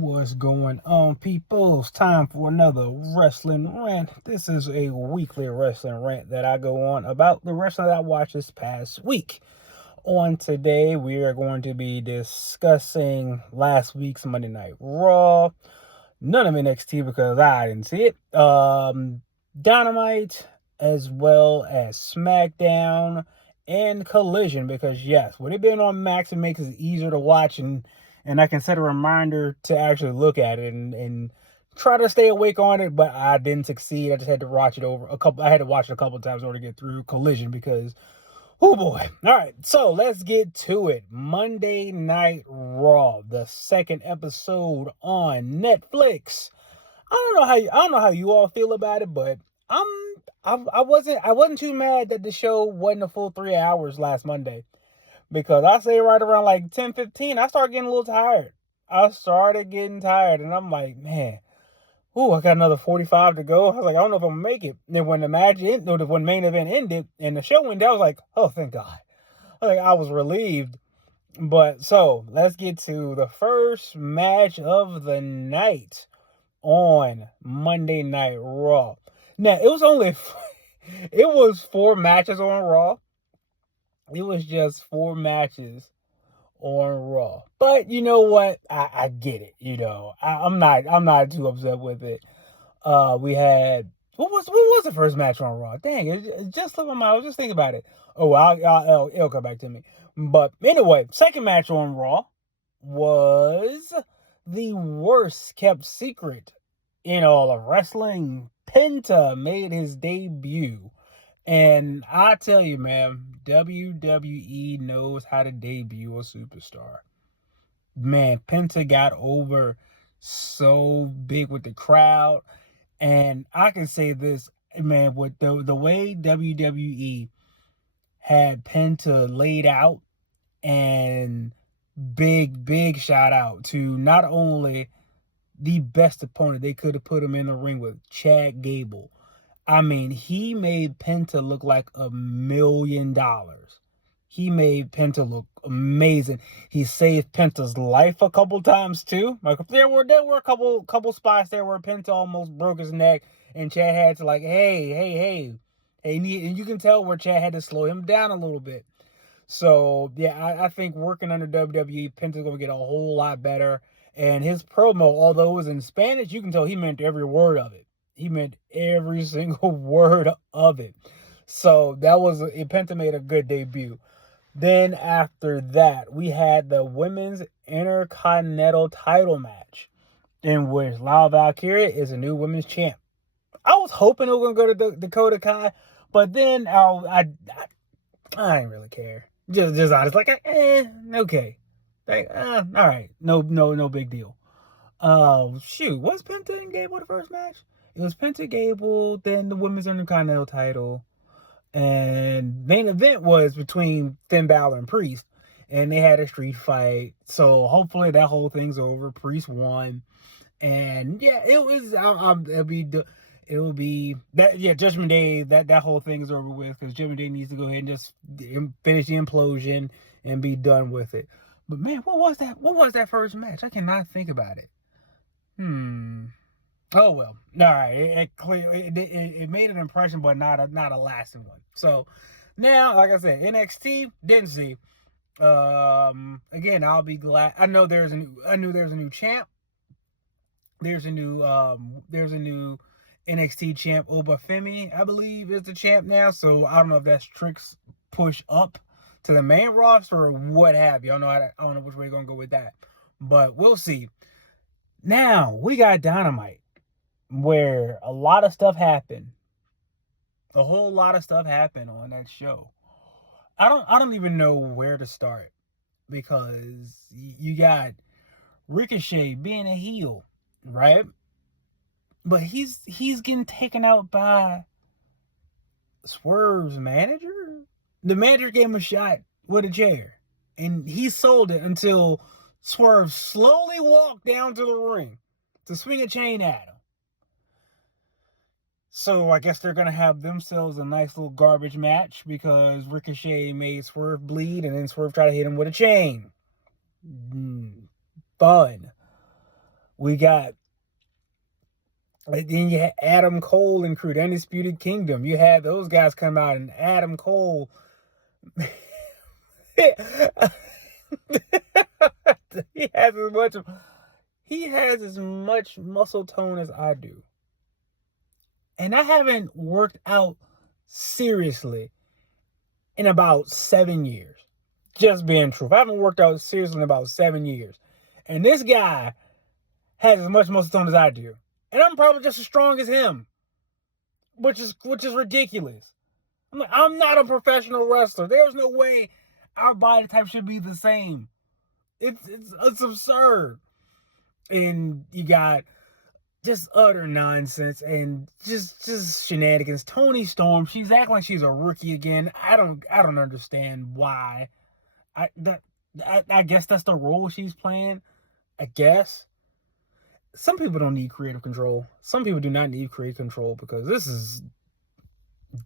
What's going on, people? It's time for another wrestling rant. This is a weekly wrestling rant that I go on about the wrestling that I watched this past week. On today, we are going to be discussing last week's Monday Night Raw. None of NXT because I didn't see it. Dynamite, as well as SmackDown and Collision, because yes, with it being on Max, it makes it easier to watch, and I can set a reminder to actually look at it and try to stay awake on it, but I didn't succeed. I just had to watch it I had to watch it a couple of times in order to get through Collision because, oh boy. All right, so let's get to it. Monday Night Raw, the second episode on Netflix. I don't know how you all feel about it, but I wasn't too mad that the show wasn't a full 3 hours last Monday, because I say right around like 10:15 I started getting a little tired. I started getting tired, and I'm like, man, I got another 45 to go. I was like, I don't know if I'm gonna make it. And then when the when main event ended and the show ended, I was like, oh, thank God. I was relieved. But so let's get to the first match of the night on Monday Night Raw. Now, it was 4 matches on Raw. It was just 4 matches on Raw. But you know what? I get it. I'm not too upset with it. We had what was the first match on Raw? Dang, it just slipped my mind. I was just thinking about it. Oh, it'll come back to me. But anyway, second match on Raw was the worst kept secret in all of wrestling. Penta made his debut. And I tell you, man, WWE knows how to debut a superstar. Man, Penta got over so big with the crowd. And I can say this, man, with the way WWE had Penta laid out, and big shout out to not only the best opponent they could have put him in the ring with, Chad Gable. I mean, he made Penta look like $1 million. He made Penta look amazing. He saved Penta's life a couple times too. Like there were a couple spots there where Penta almost broke his neck, and Chad had to hey. And you can tell where Chad had to slow him down a little bit. So yeah, I think working under WWE, Penta's gonna get a whole lot better. And his promo, although it was in Spanish, you can tell he meant every word of it. He meant every single word of it. So Penta made a good debut. Then after that, we had the women's Intercontinental title match, in which Lyle Valkyria is a new women's champ. I was hoping it was going to go to Dakota Kai, but then I didn't really care. Just honest, okay. All right, no big deal. Shoot, was Penta and Gable the first match? It was Penta Gable, then the women's Intercontinental title, and main event was between Finn Balor and Priest, and they had a street fight. So hopefully that whole thing's over. Priest won, and yeah, it was. It'll be that. Yeah, Judgment Day. That whole thing is over with, because Judgment Day needs to go ahead and just finish the implosion and be done with it. But man, what was that? What was that first match? I cannot think about it. Oh well. All right. It made an impression, but not a lasting one. So now, like I said, NXT didn't see. Again, I'll be glad. I knew there's a new champ. There's a new NXT champ. Obafemi, I believe, is the champ now. So I don't know if that's Trick's push up to the main roster or what have you. I don't know which way you're gonna go with that, but we'll see. Now we got Dynamite, where a lot of stuff happened. A whole lot of stuff happened on that show. I don't even know where to start, because you got Ricochet being a heel, right? But he's getting taken out by Swerve's manager. The manager gave him a shot with a chair, and he sold it until Swerve slowly walked down to the ring to swing a chain at him. So I guess they're going to have themselves a nice little garbage match, because Ricochet made Swerve bleed, and then Swerve tried to hit him with a chain. Fun. We got, like, then you had Adam Cole and crew, the Undisputed Kingdom. You had those guys come out, and Adam Cole, he has as much he has as much muscle tone as I do. And I haven't worked out seriously in about 7 years. Just being true. I haven't worked out seriously in about 7 years. And this guy has as much muscle tone as I do. And I'm probably just as strong as him. Which is ridiculous. I'm not a professional wrestler. There's no way our body type should be the same. It's absurd. And you got just utter nonsense and just shenanigans. Toni Storm, she's acting like she's a rookie again. I don't understand why. I guess that's the role she's playing. I guess. Some people don't need creative control. Some people do not need creative control because this is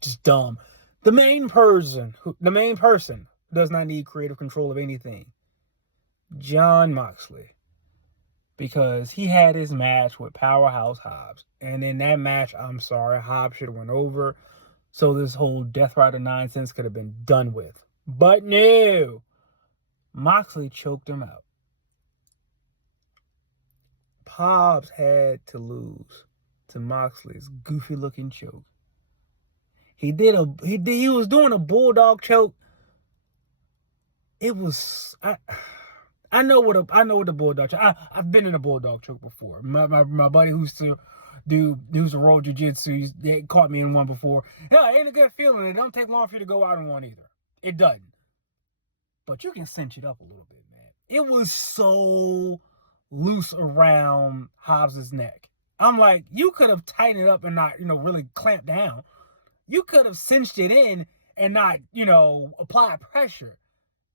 just dumb. The main person does not need creative control of anything. Jon Moxley. Because he had his match with Powerhouse Hobbs. And in that match, I'm sorry, Hobbs should have went over. So this whole Death Rider nonsense could have been done with. But no. Moxley choked him out. Hobbs had to lose to Moxley's goofy looking choke. He was doing a bulldog choke. It was I know what the bulldog choke. I've been in a bulldog choke before. My buddy who used to roll jiu-jitsu, they caught me in one before. Yeah, it ain't a good feeling. It don't take long for you to go out in one either. It doesn't. But you can cinch it up a little bit, man. It was so loose around Hobbs' neck. I'm like, you could have tightened it up and not, really clamped down. You could have cinched it in and not, apply pressure.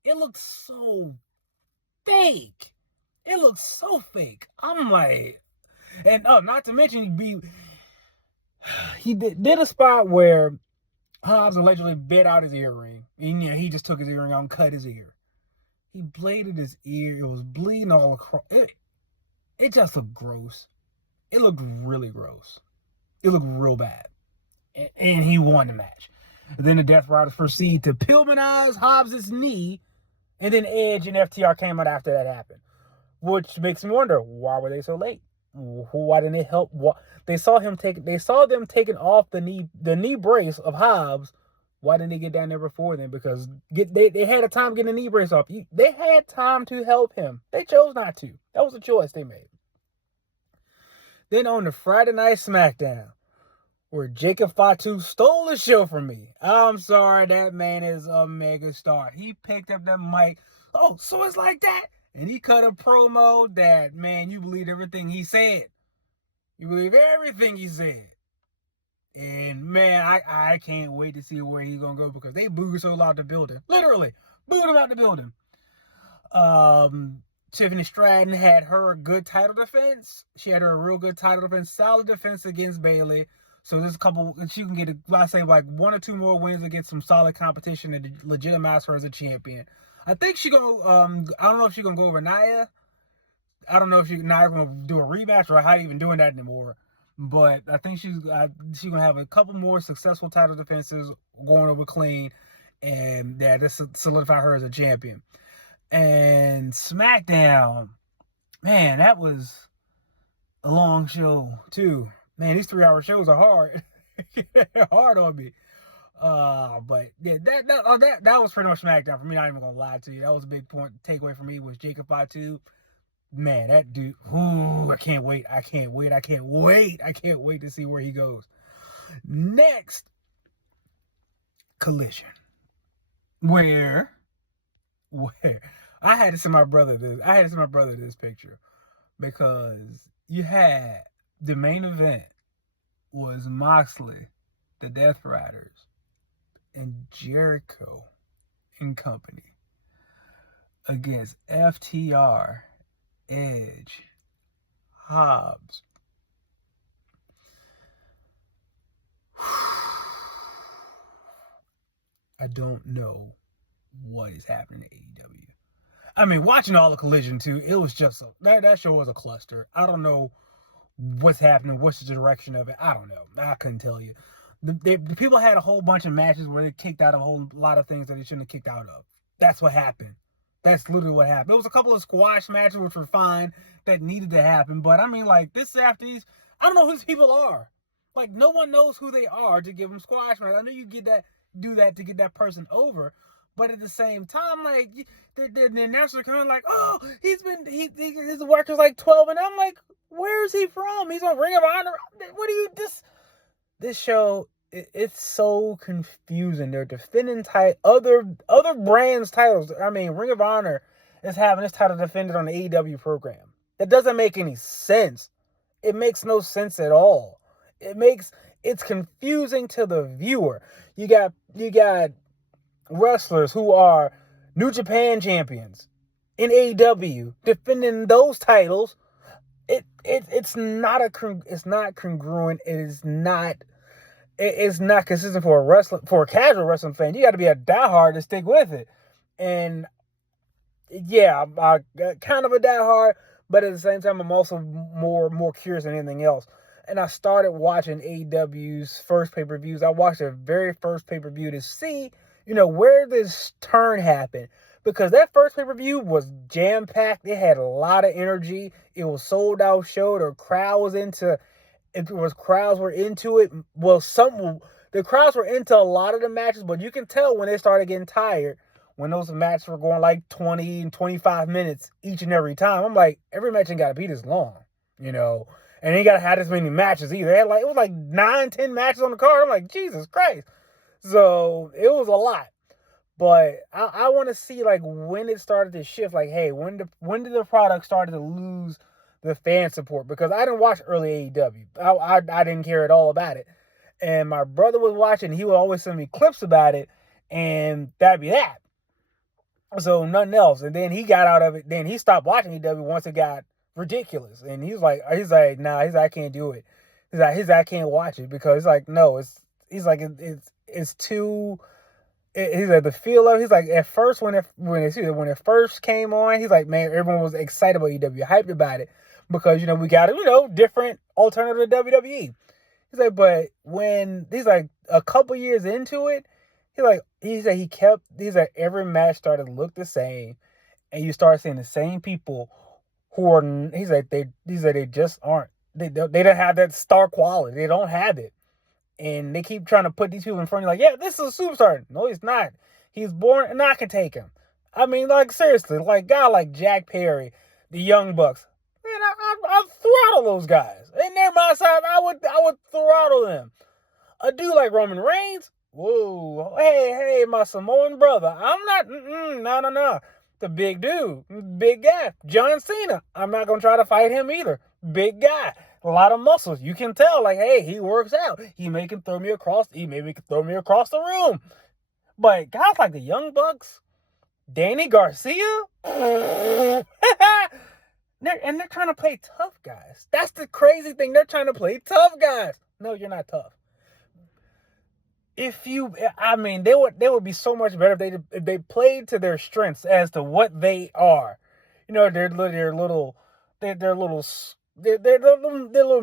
It looked so fake. It looks so fake. I'm like, and not to mention he did a spot where Hobbs allegedly bit out his earring. And he just took his earring out and cut his ear. He bladed his ear. It was bleeding all across. It just looked gross. It looked really gross. It looked real bad. And he won the match. And then the Death Riders proceed to Pillmanize Hobbs' knee. And then Edge and FTR came out after that happened. Which makes me wonder, why were they so late? Why didn't they help? They saw them taking off the knee brace of Hobbs. Why didn't they get down there before then? Because they had a time getting the knee brace off. They had time to help him. They chose not to. That was a choice they made. Then on the Friday Night SmackDown, where Jacob Fatu stole the show from me. I'm sorry, that man is a mega star. He picked up that mic. Oh, so it's like that? And he cut a promo that, man, you believe everything he said. You believe everything he said. And, man, I can't wait to see where he's going to go because they booed so loud the building. Literally, booed him out the building. Tiffany Stratton had her good title defense. She had her real good title defense, solid defense against Bayley. So there's a couple, she can get, I say, like 1 or 2 more wins against some solid competition to legitimize her as a champion. I think I don't know if she's going to go over Nia. I don't know if Nia's going to do a rematch or how even doing that anymore. But I think she's going to have a couple more successful title defenses going over clean. And that just solidify her as a champion. And SmackDown, man, that was a long show too. Man, these 3-hour shows are hard. They're hard on me. But yeah, that was pretty much SmackDown for me. Not even gonna lie to you. That was a big point takeaway for me was Jacob Fatu. Man, that dude. Ooh, I can't wait to see where he goes. Next, Collision, where I had to send my brother this picture because you had the main event was Moxley, the Death Riders, and Jericho and company against FTR, Edge, Hobbs. I don't know what is happening to AEW. I mean, watching all the Collision too, it was just that show was a cluster. I don't know what's happening, what's the direction of it. I don't know. I couldn't tell you. The people had a whole bunch of matches where they kicked out a whole lot of things that they shouldn't have kicked out of. That's what happened. That's literally what happened. There was a couple of squash matches which were fine that needed to happen, but I mean, like this after these, I don't know who these people are. Like no one knows who they are to give them squash matches. I know you do that to get that person over, but at the same time, like the announcers are kind of like, oh, his record's like 12, and I'm like, where is he from? He's on Ring of Honor. What do you this show? It's so confusing. They're defending other brands' titles. I mean, Ring of Honor is having its title defended on the AEW program. That doesn't make any sense. It makes no sense at all. It's confusing to the viewer. You got wrestlers who are New Japan champions in AEW defending those titles. It's not congruent. It's not consistent for a casual wrestling fan. You got to be a diehard to stick with it. And yeah, I'm kind of a diehard, but at the same time, I'm also more curious than anything else. And I started watching AEW's first pay-per-views. I watched their very first pay-per-view to see, where this turn happened. Because that first pay-per-view was jam-packed. It had a lot of energy. It was sold out show. The crowd was into crowds were into it. Well, the crowds were into a lot of the matches, but you can tell when they started getting tired, when those matches were going like 20 and 25 minutes each and every time. I'm like, every match ain't got to be this long, and they got to have this many matches either. It was like 9, 10 matches on the card. I'm like, Jesus Christ. So it was a lot. But I want to see like when it started to shift. Like, hey, when did the product start to lose the fan support? Because I didn't watch early AEW. I didn't care at all about it. And my brother was watching. He would always send me clips about it, and that'd be that. So nothing else. And then he got out of it. Then he stopped watching AEW once it got ridiculous. And he's like, nah. I can't do it. He's like, I can't watch it because it's like, no, it's too. He's like the feel of. He's like at first when it first came on, he's like, man, everyone was excited about AEW, hyped about it because we got different alternative to WWE. He's like, but when he's like a couple years into it, he's like every match started to look the same, and you start seeing the same people who are. They just aren't. They don't have that star quality. They don't have it. And they keep trying to put these people in front of you like, yeah, this is a superstar. No, he's not. He's born, and I can take him. I mean, like, seriously, like, guy like Jack Perry, the Young Bucks. Man, I'd throttle those guys. And they're my side, I would throttle them. A dude like Roman Reigns, whoa, hey, my Samoan brother. I'm not, no. The big dude, big guy. John Cena, I'm not going to try to fight him either. Big guy. A lot of muscles. You can tell, like, hey, he works out. He maybe can throw me across the room. But guys like the Young Bucks, Danny Garcia, they're trying to play tough guys. That's the crazy thing. They're trying to play tough guys. No, you're not tough. They would be so much better if they played to their strengths as to what they are. They're little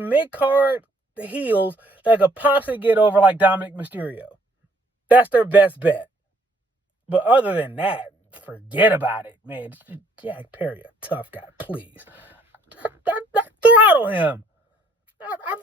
mid-card heels that could possibly get over like Dominic Mysterio. That's their best bet. But other than that, forget about it, man. Jack Perry, a tough guy, please. Throttle him. I'd